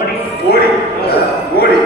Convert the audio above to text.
ஓடி ஓடி ஓடி